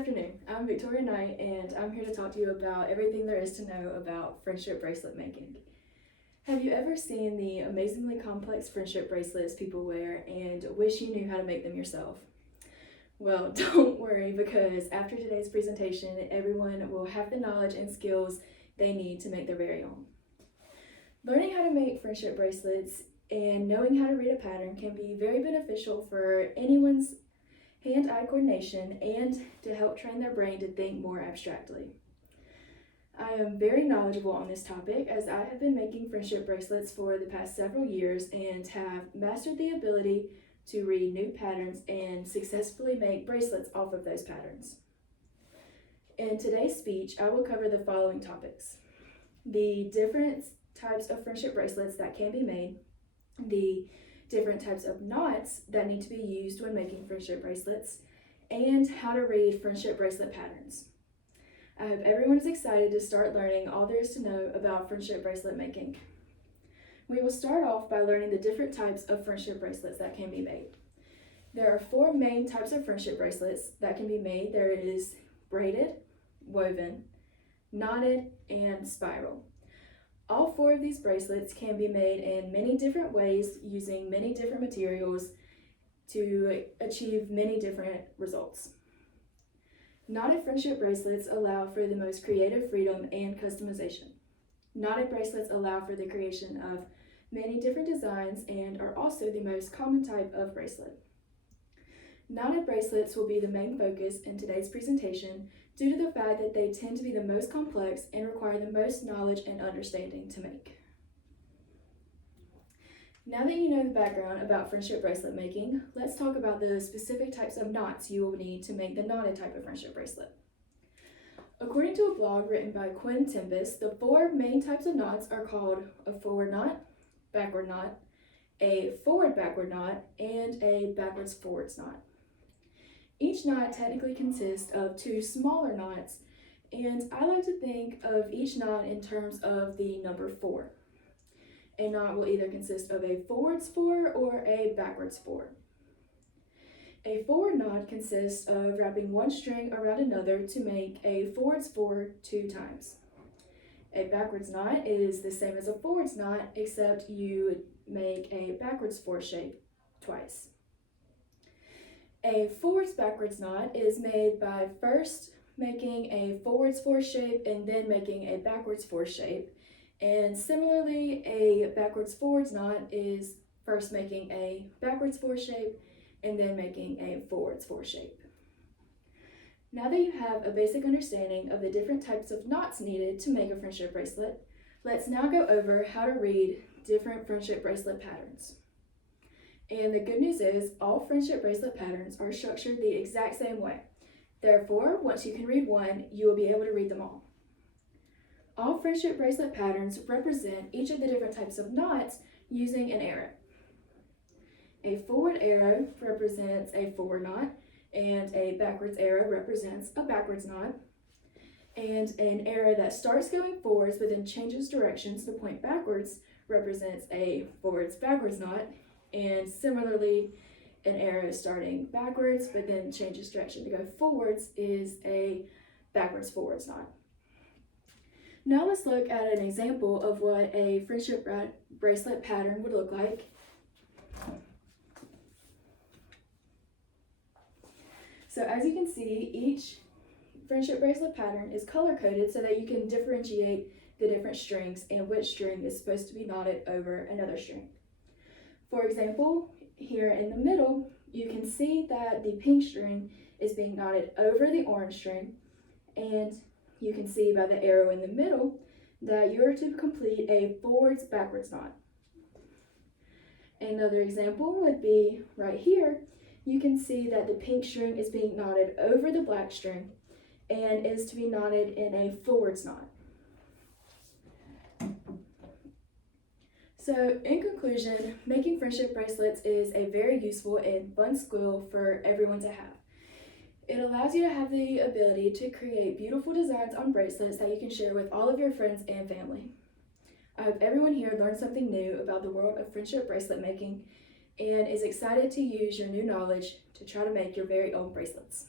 afternoon. I'm Victoria Knight, and I'm here to talk to you about everything there is to know about friendship bracelet making. Have you ever seen the amazingly complex friendship bracelets people wear and wish you knew how to make them yourself? Well, don't worry, because after today's presentation, everyone will have the knowledge and skills they need to make their very own. Learning how to make friendship bracelets and knowing how to read a pattern can be very beneficial for anyone's hand-eye coordination and to help train their brain to think more abstractly. I am very knowledgeable on this topic as I have been making friendship bracelets for the past several years and have mastered the ability to read new patterns and successfully make bracelets off of those patterns. In today's speech, I will cover the following topics: the different types of friendship bracelets that can be made, the different types of knots that need to be used when making friendship bracelets, and how to read friendship bracelet patterns. I hope everyone is excited to start learning all there is to know about friendship bracelet making. We will start off by learning the different types of friendship bracelets that can be made. There are 4 main types of friendship bracelets that can be made. There is braided, woven, knotted, and spiral. All 4 of these bracelets can be made in many different ways using many different materials to achieve many different results. Knotted friendship bracelets allow for the most creative freedom and customization. Knotted bracelets allow for the creation of many different designs and are also the most common type of bracelet. Knotted bracelets will be the main focus in today's presentation due to the fact that they tend to be the most complex and require the most knowledge and understanding to make. Now that you know the background about friendship bracelet making, let's talk about the specific types of knots you will need to make the knotted type of friendship bracelet. According to a blog written by Quinn Tempest, the 4 main types of knots are called a forward knot, backward knot, a forward-backward knot, and a backwards-forwards knot. Each knot technically consists of 2 smaller knots, and I like to think of each knot in terms of the number 4. A knot will either consist of a forwards 4 or a backwards 4. A forward knot consists of wrapping one string around another to make a forwards 4 2 times. A backwards knot is the same as a forwards knot, except you make a backwards 4 shape twice. A forwards-backwards knot is made by first making a forwards 4 shape and then making a backwards 4 shape. And similarly, a backwards-forwards knot is first making a backwards 4 shape and then making a forwards 4 shape. Now that you have a basic understanding of the different types of knots needed to make a friendship bracelet, let's now go over how to read different friendship bracelet patterns. And the good news is all friendship bracelet patterns are structured the exact same way. Therefore, once you can read one, you will be able to read them all. All friendship bracelet patterns represent each of the different types of knots using an arrow. A forward arrow represents a forward knot, and a backwards arrow represents a backwards knot. And an arrow that starts going forwards but then changes directions to point backwards represents a forwards-backwards knot. And similarly, an arrow starting backwards but then changes direction to go forwards is a backwards-forwards knot. Now let's look at an example of what a friendship bracelet pattern would look like. So as you can see, each friendship bracelet pattern is color-coded so that you can differentiate the different strings and which string is supposed to be knotted over another string. For example, here in the middle, you can see that the pink string is being knotted over the orange string, and you can see by the arrow in the middle that you are to complete a forwards-backwards knot. Another example would be right here. You can see that the pink string is being knotted over the black string and is to be knotted in a forwards knot. So in conclusion, making friendship bracelets is a very useful and fun skill for everyone to have. It allows you to have the ability to create beautiful designs on bracelets that you can share with all of your friends and family. I hope everyone here learned something new about the world of friendship bracelet making and is excited to use your new knowledge to try to make your very own bracelets.